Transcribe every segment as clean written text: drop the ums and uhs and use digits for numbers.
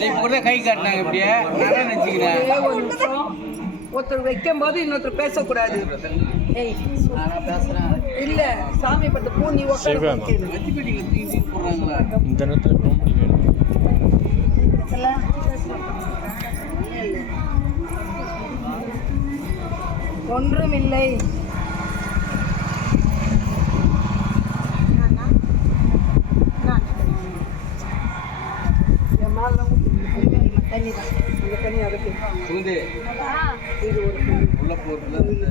கை காட்டினாங்க இப்படியே நினைச்சுக்கிறேன். ஒருத்தர் வைக்கும் போது இன்னொருத்தர் பேசக்கூடாது. இல்ல சாமி பட்டு பூ நீ இந்த நேரத்தில் ஒன்றும் இல்லை. தண்ணி தான் அந்த தண்ணி அதுக்கு இது ஒரு உள்ள போகிறதுல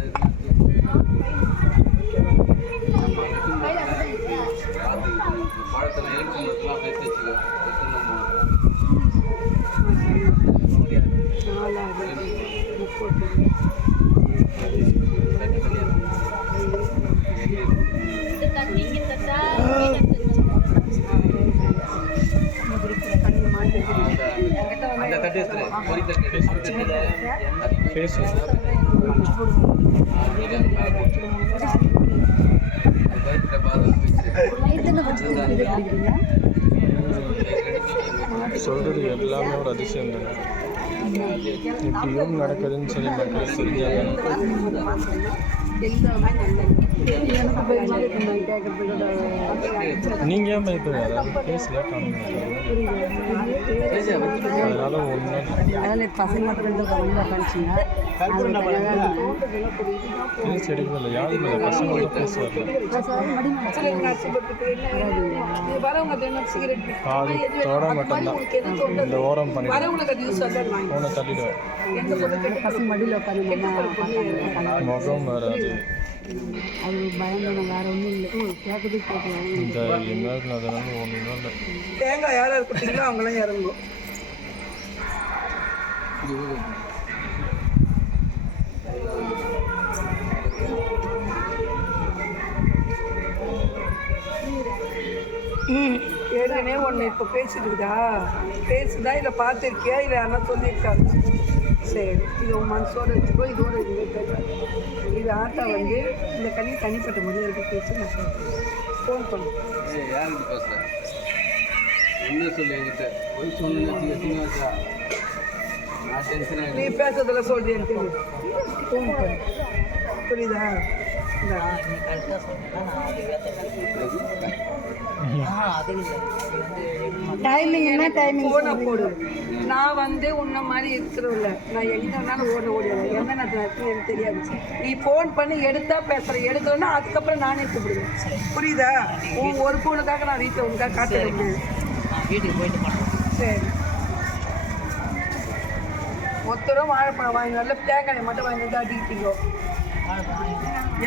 சொல்றது எல்லாமே ஒரு அதிசயம் தானே. இப்படியும் நடக்குதுன்னு சொல்லி மக்கள் தெரிஞ்சாங்க. நீங்கள் ஏன் பயப்படுங்க? பேச லேட் அதனால ஒன்றும் பேச எடுக்கல. யாரும் இல்லை, பசங்க பேசுவாங்க. பாதி தோட மட்டும்தான் இந்த ஓரம் பண்ணி ஃபோனை தள்ளிடுவேன். முகம் வராது. அது பயங்கரம் வேற ஒன்றும் இல்லை. கேட்குறது கேட்கலாம். இந்த என்ன அதனால ஒன்றும் இல்லை. தேங்காய் யாரும் இருக்கீங்களோ அவங்களாம் இறங்கும். ஏற்கனவே ஒன்று இப்போ பேசிட்டுருக்குதா? பேசுதா இல்லை பார்த்துருக்கியா இல்லை யாரா சொல்லியிருக்காங்க? சரி, இது உன் மனசோடு வச்சுக்கோ. இதோட இது ஆட்டா வந்து இந்த கண்ணி தனிப்பட்ட முறையில் இருக்க பேசி நான் ஃபோன் பண்ணேன். நீ பேசுறதுல சொல்றேன் ஃபோன் பண்ணு. புரியுதா? டைமிங் என்ன டைமிங் போடு. நான் வந்து உன்ன மாதிரி இருக்கிறதில்ல. நான் எங்கே வேணாலும் ஓடிடுவேன். எந்த நேரத்தில் எனக்கு தெரியாது. நீ ஃபோன் பண்ணி எடுத்தா பேசுகிறேன், எடுத்தோன்னா அதுக்கப்புறம் நானே கூப்பிடுவேன். புரியுதா? ஒரு ஃபோனுக்காக நான் வீட்டில் உனக்காக காட்டுறேன். வீட்டுக்கு போயிட்டு சரி. ஒருத்தரும் வாழைப்பழம் வாங்கி வரல, தேங்காயை மட்டும் வாங்கி வந்து அடிக்கிட்டீங்க.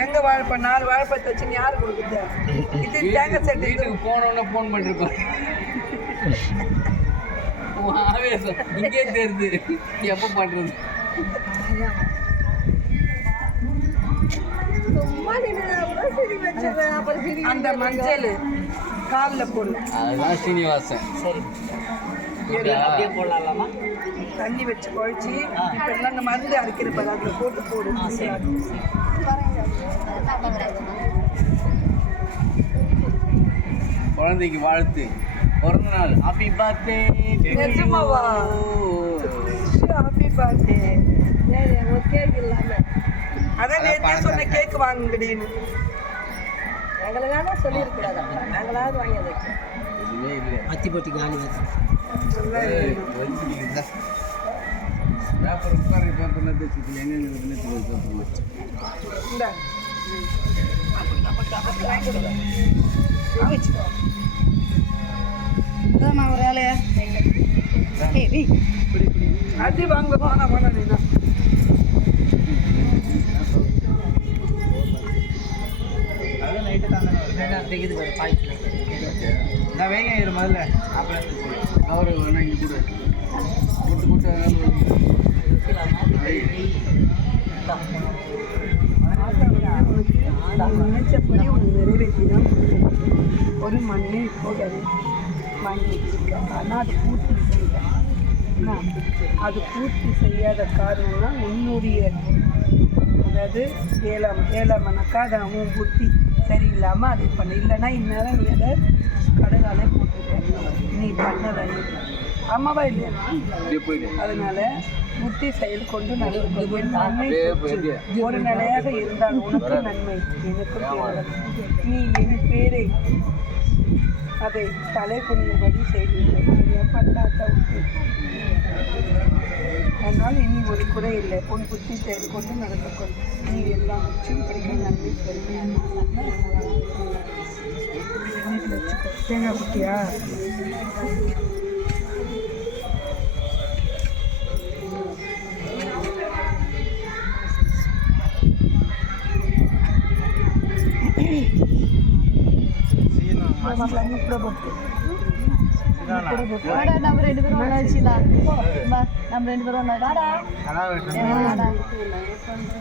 எங்க வாழைப்பழம் 4 வாழைப்பழத்தை வச்சு யாரு கொடுக்குறது? இது தேங்காய் செட்டு. வீட்டுக்கு போனோன்னு ஃபோன் பண்ணிருக்கோம். ஆவேசம் இங்கே தெரியுது. எப்போ பண்ணுறது? அந்த மஞ்சள் காலில் போடு. அதுதான் சீனிவாசன். சரி, அப்படியே போடலாமா? தண்ணி வச்சு குழச்சி இப்போ எல்லாம் அந்த மருந்து அரைக்கிறப்ப அதில் போட்டு போடு. குழந்தைக்கு வாழ்த்து, பிறந்த நாள், ஹாப்பி பர்த்டே. நிஜமாவா? Happy birthday. ஒரு கேக் இல்லாமல் அதான் நேற்றே சொன்ன கேக் வாங்குங்கடின்னு. எங்களுக்காக சொல்லியிருக்கூடாது. நாங்களாவது வாங்கி அதை எதுவுமே இல்லை. அத்தி போட்டி காலி வச்சு பேப்பர் உட்கார பேப்பர்லாம் தைச்சிட்டு எங்கே ஒரு வேலையா அடி வாங்க போனா போனா நீதான். நான் வேக ஆயிரும் முதல்ல. அப்புறம் கவரு வேணா இங்கே கூட போட்டு போட்டு நினைச்சபடி ஒன்று நிறைவேற்றினா ஒரு மண்ணை போடணும் வாங்கி வச்சுருக்கேன். ஆனால் அது பூர்த்தி செய்யலை. அது பூர்த்தி செய்யாத காரணம்னா உன்னுடைய, அதாவது ஏழாமனாக்கா அதை அவன் புத்தி சரியில்லாமல் அது பண்ண. இல்லைன்னா இந்நேரம் நீ அதை கடலாலே போட்டுருக்க. நீ பண்ணலை. அம்மாவா இல்லையா? இப்படியே போயிடு. அதனால புத்தி செயல் கொண்டு நடக்கும். நன்மை ஒரு நிலையாக இருந்தால் உனக்கு நன்மை, எனக்கும் தேவை. நீ என் பேரை அதை தலை குனியும்படி செய்துள்ளேன். பட்டாட்டா உண்டு. அதனால் இனி ஒரு குறை இல்லை. உன் புத்தி செயல் கொண்டு நடந்துக்கொள். நீ எல்லாம் உச்சும் படிக்க நன்மை பெறுவேன். தேங்காய் குட்டியா? நம்ம 2 பேரும் ஒண்ணா வச்சுடா. நம்ம 2 பேரும் ஒண்ணா வாடா. கடை வெட்டணும்.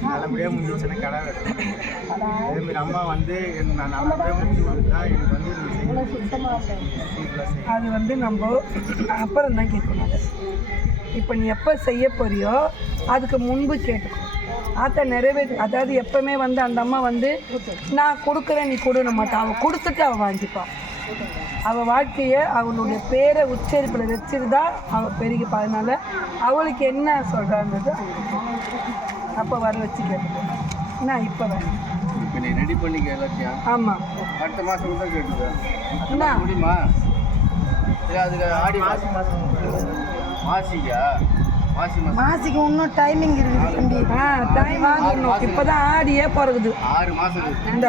நல்லபடியாக முடிஞ்சிச்சுன்னா கடை வெட்டணும். அதேமாதிரி அம்மா வந்து நான் நல்லபடியாக முடிச்சு கொடுத்தா எனக்கு வந்து அது நம்ம அப்புறம் தான் கேட்கணும். அதை இப்போ நீ எப்போ செய்ய போறியோ அதுக்கு முன்பு கேட்டுக்கோ. ஆத்தா நிறைவேற்று. அதாவது எப்பவுமே வந்து அந்த அம்மா வந்து நான் கொடுக்குறேன் நீ கொடுன மாட்டான். அவள் கொடுத்துட்டு அவள் வாங்கிப்பாள். அவள் வாழ்க்கையை அவளுடைய பேரை உச்சரிப்பில் வச்சுட்டு தான் அவள் பெருகிப்பா. அதனால அவளுக்கு என்ன சொல்கிறான்றது அப்போ வர வச்சு கேட்டுக்கோ. நான் இப்போ வேணும். இப்போ நீ ரெடி பண்ணிக்க எல்லாத்தையும். ஆமாம், அடுத்த மாதம் தான் கேட்டுருவேன். என்ன முடியுமா? இல்லை அதுக்கு ஆடி மாதம் மாசிக்கா? மாசிக்கு இன்னும் டைமிங் இருக்குது. டைம் வாங்கணும். இப்போதான் ஆடியே பிறகுது. 6 மாதம் இந்த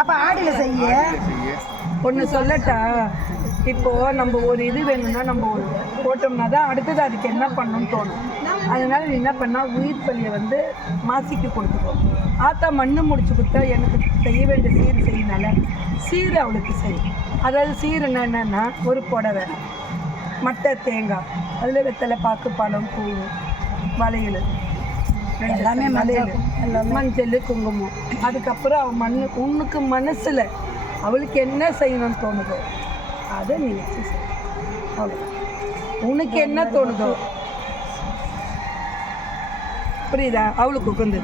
அப்போ ஆடியில் செய்ய ஒன்று சொல்லட்டா, இப்போது நம்ம ஒரு இது வேணும்னா நம்ம ஒரு போட்டோம்னா தான் அடுத்தது அதுக்கு என்ன பண்ணணும்னு தோணும். அதனால நீ என்ன பண்ணால் உயிர் பலியை வந்து மாசிக்கு கொடுத்துக்கோ. ஆத்தா மண்ணு முடிச்சு கொடுத்தா எனக்கு செய்ய வேண்டிய சீர் செய்யனால சீர் அவளுக்கு செய்யும். அதாவது சீர் என்னென்னா ஒரு புடவை, மட்டை, தேங்காய், அதில் வெத்தலை, பாக்கு, பழம், பூ, வளையல், எல்லாமே மலையல், மஞ்சள், குங்குமம். அதுக்கப்புறம் அவள் உனக்கு மனசில் அவளுக்கு என்ன செய்யணும்னு தோணுதோ அதை நீ வச்சு செய். அவ்வளோ உனக்கு என்ன தோணுதோ, புரியுதா? அவளுக்கு உட்காந்து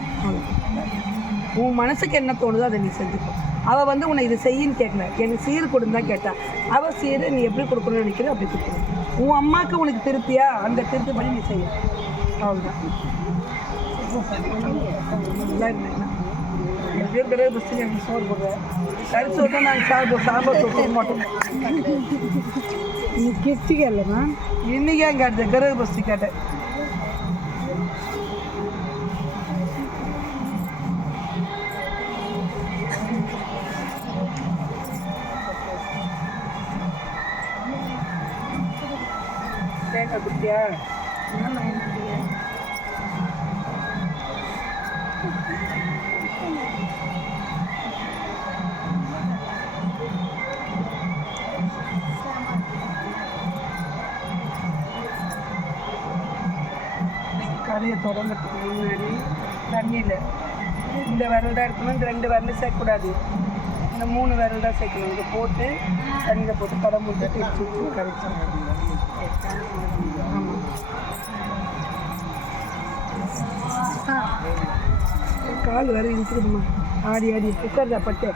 உன் மனசுக்கு என்ன தோணுதோ அதை நீ செஞ்சுக்கோ. அவள் வந்து உன்னை இது செய்யின்னு கேட்கல, எனக்கு சீர் கொடுன்னு தான் கேட்டாள். அவள் சீரை நீ எப்படி கொடுக்கணும்னு நினைக்கிற அப்படி கொடுக்கணும். உன் அம்மாவுக்கு உனக்கு திருப்தியா அந்த திருப்திப்படி நீ செய்ய. அவ்வளோதான். எப்படியோ கிரக பஸ்ட்டு எனக்கு சோறு போடுறேன். கறி சோறு தான் நாங்கள் சாப்பிடுவோம். சாம்பார் சோறு மாட்டோம். நீ கிச்சிக்க இல்லைம்மா, இன்னைக்கு ஏன் கேட்டேன்? கிரக பஸ்ட்டு கேட்டேன். தேங்காய் குட்டியா? கறியை தொடங்கிறதுக்கு முன்னாடி தண்ணியில் இந்த விரல் தான் இருக்கணும். இந்த 2 விரல் சேர்க்கக்கூடாது. இந்த 3 விரல் தான் சேர்க்கணும். இதை போட்டு தண்ணியில் போட்டு கடை முட்டை தேய்ச்சி கரைச்சி. ஆமாம், கால் வேறு இழுத்துக்குதுமா. ஆடி ஆடி உட்காருதா பட்டு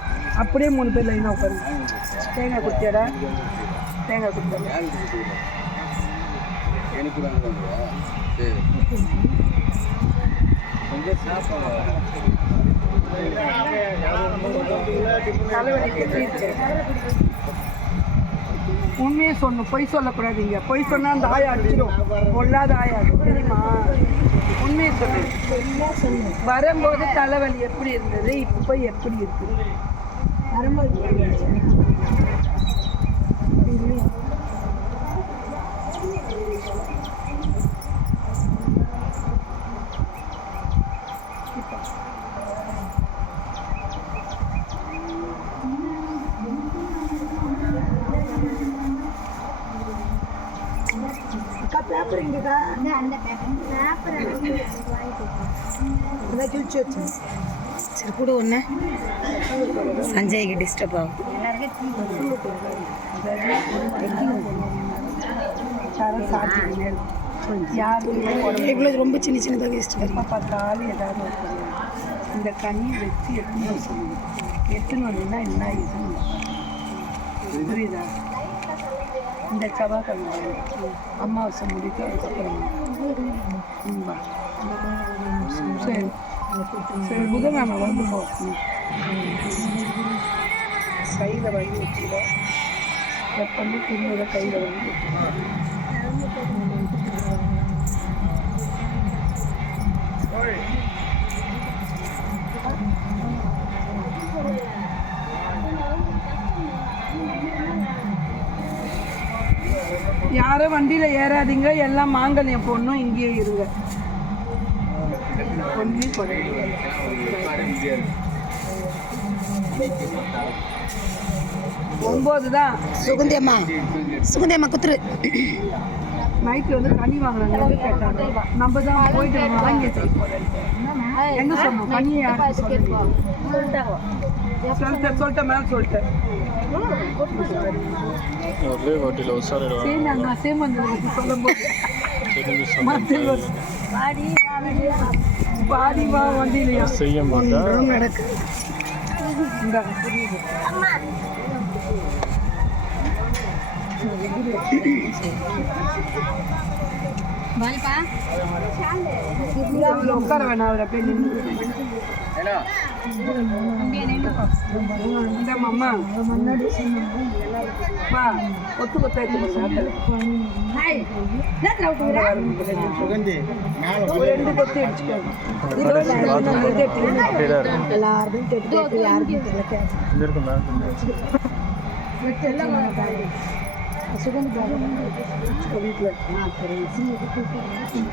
அப்படியே 3 பேர் லைனாக உட்காருங்க. தேங்காய் குத்தியாடா? தேங்காய் குத்தியா? எனக்கு சரி கொஞ்சம் சாப்பிட உண்மையை சொல்லணும், பொய் சொல்லக்கூடாதீங்க. பொய் சொன்னால் அந்த ஆயா அடிச்சிடும். பொல்லாத ஆயா தெரியுமா? உண்மையை சொல்லு. வரும்போது தலைவலி எப்படி இருந்தது, இப்போ எப்படி இருக்குது? வரும்போது பேப்பர் எங்கக்கா? அந்த பேப்பர் கிழிச்சு வச்சு சரி கூட ஒன்று சஞ்சய்க்கு டிஸ்டர்ப் ஆகும். எவ்வளோ ரொம்ப சின்ன சின்னதாக வேஸ்ட் எப்போ பார்த்தாலும் ஏதாவது இந்த கண்ணி வச்சு எட்டுன்னு வந்தீங்கன்னா என்ன இதுன்னு புரியுதா? இந்த செவ்வாய்க்கிழமை அமாவாசை முடிக்க அதுக்கப்புறம் சரி சரி புதன்கிழமை வந்து போ கையில் வாங்கி வச்சுருவோம் எப்பவுமே துணியோட கையில் வாங்கி யாரும் வண்டியில் ஏறாதீங்க, எல்லாம் மாங்கல்யம் பொண்ணும் இங்கேயே இருங்க. ஒன்றும் ஒம்பது தான். சுகந்தியம்மா குத்துரு. நைட்டு வந்து கனி வாங்கினாங்க கேட்டாங்க. நம்ம தான் போயிட்டு வாங்கி என்ன சொன்னோம் கனியை சொல்லிட்டேன் மேலே சொல்லிட்டேன். பாடிவா வண்டியிலையா செய்ய மாட்டேன் நடக்கு. உட்கார வேணாம், அவர் அப்படியே நின்று அம்மா ஒத்து கொத்தா ரெண்டு கொத்து அடிச்சுக்கோங்க. எல்லாரும்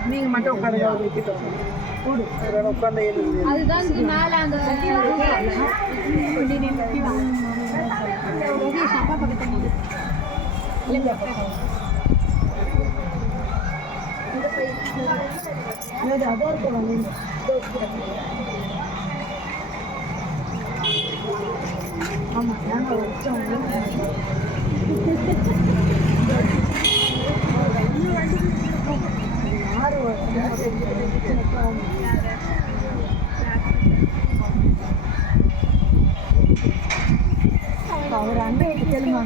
நீங்கள் மட்டும் உட்காந்து உட்காந்து அவர் அண்டை கேளுங்க.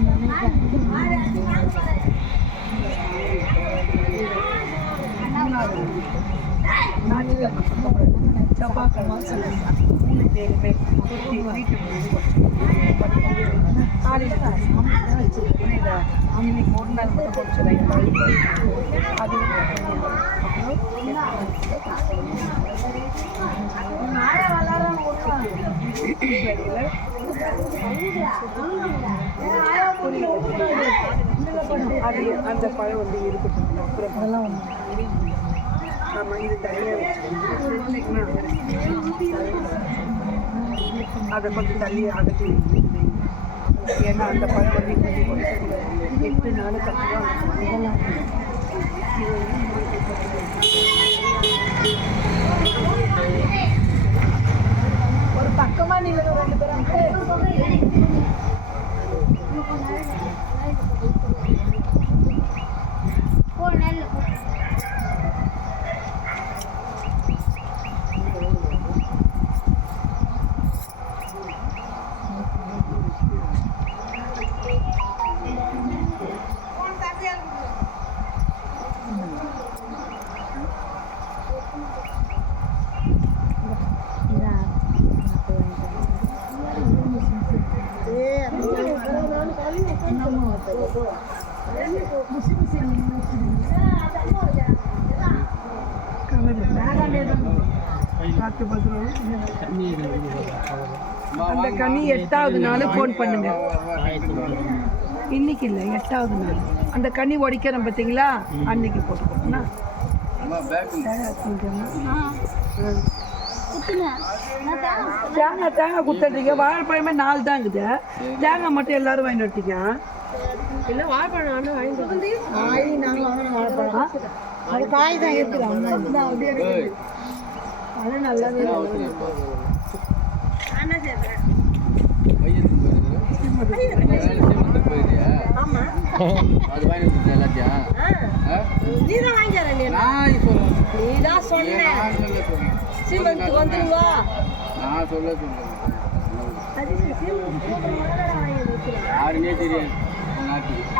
அது அந்த பழம் வந்து இருக்கட்டும். அப்புறம் அதெல்லாம் நம்ம இது தனியாக வச்சுக்கணும். அதை கொஞ்சம் தள்ளி அகற்றி, ஏன்னா அந்த பழம் வந்து 8 நாளுக்கு அப்புறம் இதெல்லாம் ஒரு பக்கமாக நீங்கள் 2 பேரும் அந்த கனி 8வது நாள் ஃபோன் பண்ணுங்க. இன்னைக்கு இல்லை, 8வது நாள் அந்த கனி உடைக்கிறோம் பார்த்தீங்களா, அன்னைக்கு போட்டுக்கோங்கண்ணா. தேங்காய் கொடுத்துட்டீங்க. வாழைப்பழமே 4 தான் இருக்குது. தேங்காய் மட்டும் எல்லாரும் வாங்கிட்டு வந்துட்டீங்க. இல்லை வாழைப்பழம் காய் நாங்கள் வாங்கின வாழைப்பழம் அது காய் தான் இருக்குது. அப்படியே அது நல்லாவே யாருன்னே தெரியாது.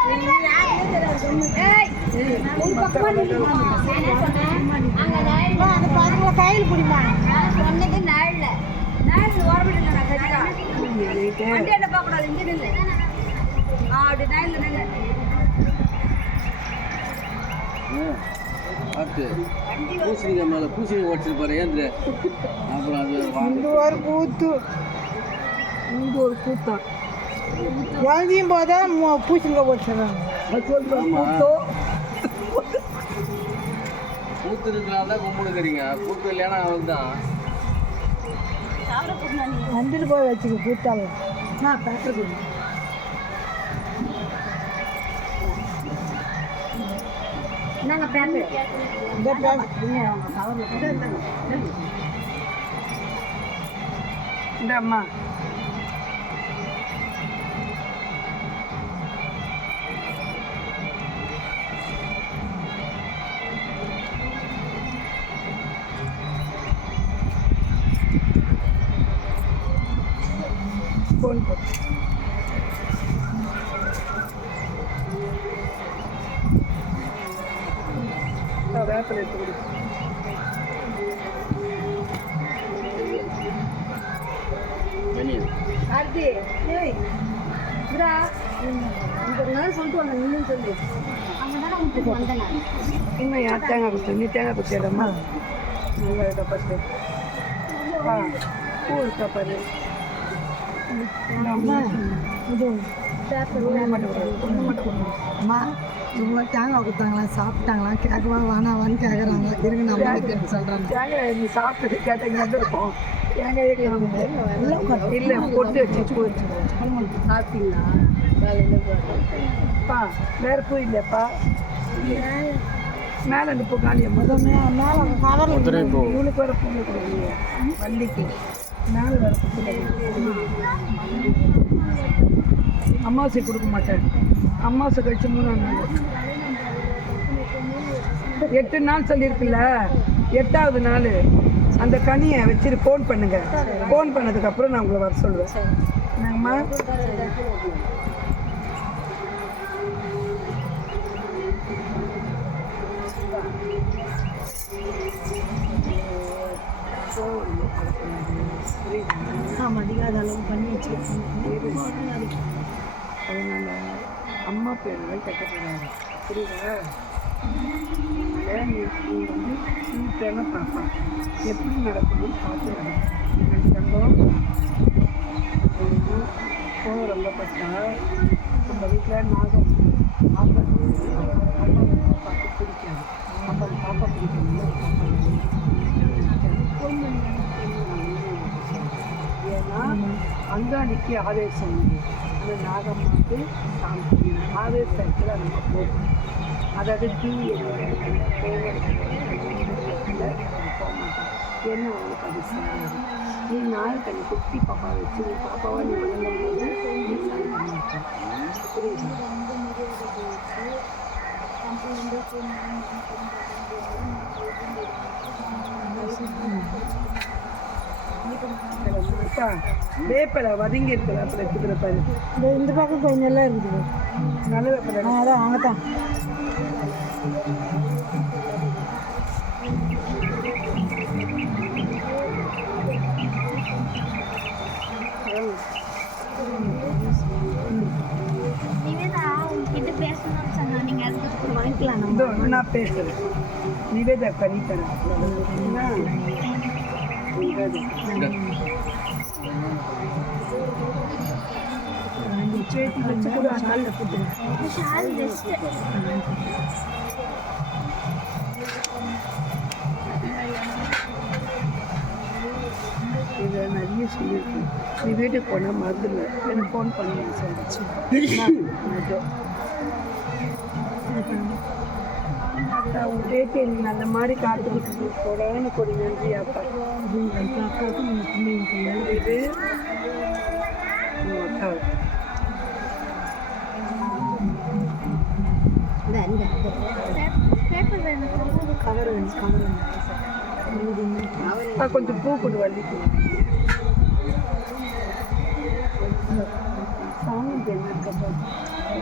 அந்த பாருங்க கையில் பிடிமா சொன்னது நாள்ல ஓரப்பட்டு நான் கட்டிக்கா வண்டி என்ன பார்க்கக்கூடாது இங்கே நில்லு அப்படி நாளில் நில்லு பார்த்து பூசணிக்காய் மேலே பூசணி ஓடிச்சிருப்பாரு ஏந்திர அப்புறம் அது இங்க ஒரு கூத்து இங்கே ஒரு கூட்டம் எழுதியும் போதா பூச்சிங்க போட்டுறாங்க பூத்து இருக்கிறனால தான் கும்பிடுக்கிறீங்க பூத்து இல்லைன்னா அவள் தான் வந்துட்டு போய் வச்சுக்க கூத்தால நான் பேப்பர் நாங்கள் பேப்பர் இந்த அம்மா ஃபோன் போட்டு வேப்பில் எடுத்து கொடு கார்த்தி ஏய் இதா இந்த நேரம் சொல்லிட்டு வந்தேன் நீங்களும் சொல்லு அங்கே தானே விட்டுட்டு வந்தேன் நான் இன்னும் யார் தேங்காய் குத்து நீ தேங்காய் குத்திடம்மா நல்லா இருக்கா பத்து பூ இருக்கா பாரு அம்மா இவங்க தேங்காய் கொடுத்தாங்களா சாப்பிட்டாங்களா கேட்கவா வேணாவான்னு கேட்குறாங்க இருக்கு நம்ம சொல்கிறாங்க தேங்காய் நீ சாப்பிட்டு கேட்டீங்க இருக்கும் தேங்காய் இல்லை பொட்டு வச்சு போச்சு சாப்பிட்டீங்களா பா வேறு பூ இல்லையாப்பா மேலே அந்த பூ காலியம்மா மேலே கவரில் இவனுக்கு வேறு பூ கொடுக்கலையே வள்ளிக்கு மேலே வேறு பூ அமாவாசை கொடுக்க மாட்டேன் அமாவாசை கழிச்சு 3ஆம் நாள் 8 நாள் சொல்லியிருக்குல்ல 8ஆவது நாள் அந்த கனியை வச்சுட்டு ஃபோன் பண்ணுங்க ஃபோன் பண்ணதுக்கப்புறம் நான் உங்களை வர சொல்லுவேன் என்னங்கம்மா அதிகாத அளவு பண்ணி வச்சுருக்கோம் அதனால அம்மா பேரெல்லாம் கட்டக்கூடாது புரியுதா நீ வந்து சீக்கிரமாக பார்ப்பா எப்படி நடக்கணும்னு பார்த்து நடக்கும் போக ரொம்ப கஷ்டா நம்ம வீட்டில் நாகம் பாப்பா பாப்பாவுக்கு பிடிக்காது பாப்பா பிடிக்காது ஏன்னா அங்காடிக்கு ஆவேசம் உண்டு அந்த நாகம்மாவுக்கு சாமி ஆவேசத்தில் நம்ம போகும் அதாவது டீ போக மாட்டோம் என்ன அவங்களுக்கு அது சாயம் நீ நாள் கண்ணி குட்டி பாப்பா வச்சு நீ பாப்பாவை நீ விளங்கும்போது நீ சாயம் மாட்டேன் புரியுது வேப்பலை வதங்கி இருக்குது அப்புறம் எடுத்துக்கிற பாரு இந்த பக்கம் கொஞ்சம் நல்லா இருக்குது நல்ல வேப்பலை அதான் அங்கே தான் நிவேதா உங்ககிட்ட பேசணும்னு சொன்னா நீங்க அதுக்கு வாங்கிக்கலாம் இதோ நான் பேசுகிறேன் நிவேதா பண்ணி தரேன் வச்சு கூட ஷாலில் போட்டுருங்க ஷால் பெஸ்ட் இதை நிறைய சொல்லியிருக்கு நீ வீட்டுக்கு போனால் மறந்துடுவேன் எனக்கு ஃபோன் பண்ணி சொல்லிச்சு உன் பேட்டி எனக்கு நல்ல மாதிரி காத்துக்கிட்டு போடான்னு கொடி நன்றி அப்பா இது அக்கா பேப்பர் வேணும் கவர் வேணும் கவர் வேணும் கொஞ்சம் பூ கொண்டு வள்ளிக்கு சாமி என்ன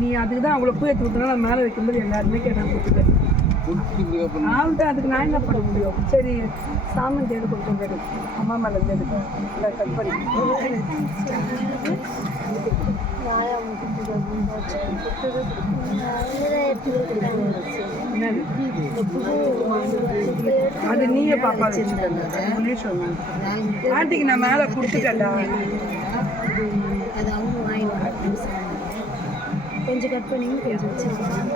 நீ அதுக்கு தான் அவ்வளோ பூ எடுத்து கொடுத்தனா நான் மேலே வைக்கும்போது எல்லாருமே கேட்டாங்க கொடுத்துட்டேன். ஆள்தான் அதுக்கு நான் என்ன பண்ண முடியும்? சரி சாமந்தி எடுத்து கொடுத்து எடு, அம்மா மேலே இருந்து எடுக்க இல்லை கட் பண்ணி என்னது? அது நீயே பாப்பா வச்சுட்டேன் சொன்னேன். ஆண்டிக்கு நான் மேலே கொடுத்துட்டேன்டா. அது அவங்க வாங்கி கொஞ்சம் கட் பண்ணி கொஞ்சம் வச்சுருக்கேன்.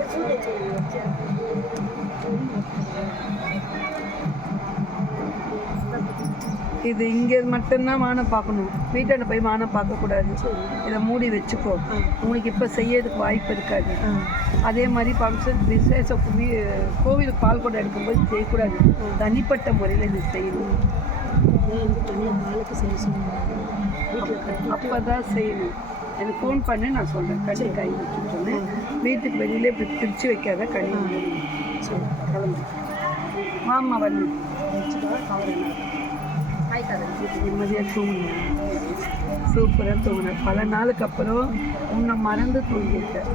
இது இங்கே மட்டும்தான் வானம் பார்க்கணும், வீட்டாண்ட போய் வானம் பார்க்கக்கூடாது. இதை மூடி வச்சுக்கோ, உங்களுக்கு இப்போ செய்யறதுக்கு வாய்ப்பு இருக்காது. அதே மாதிரி ஃபங்க்ஷன் விசேஷ கோவிலுக்கு பால் கொடை எடுக்கும்போது செய்யக்கூடாது, தனிப்பட்ட முறையில் இது செய்யணும். அப்போ தான் செய்யணும். எனக்கு ஃபோன் பண்ணி நான் சொல்கிறேன், கண்ணி கை வச்சுட்டோன்னு வீட்டுக்கு வெளியிலே இப்படி பிரித்து வைக்காத கண்ணி கிளம்பு. மாமா வந்து நிம்மதியாக தூங்கினேன், சூப்பராக தூங்கினேன். பல நாளுக்கு அப்புறம் உன்னை மறந்து தூங்கிட்டேன்.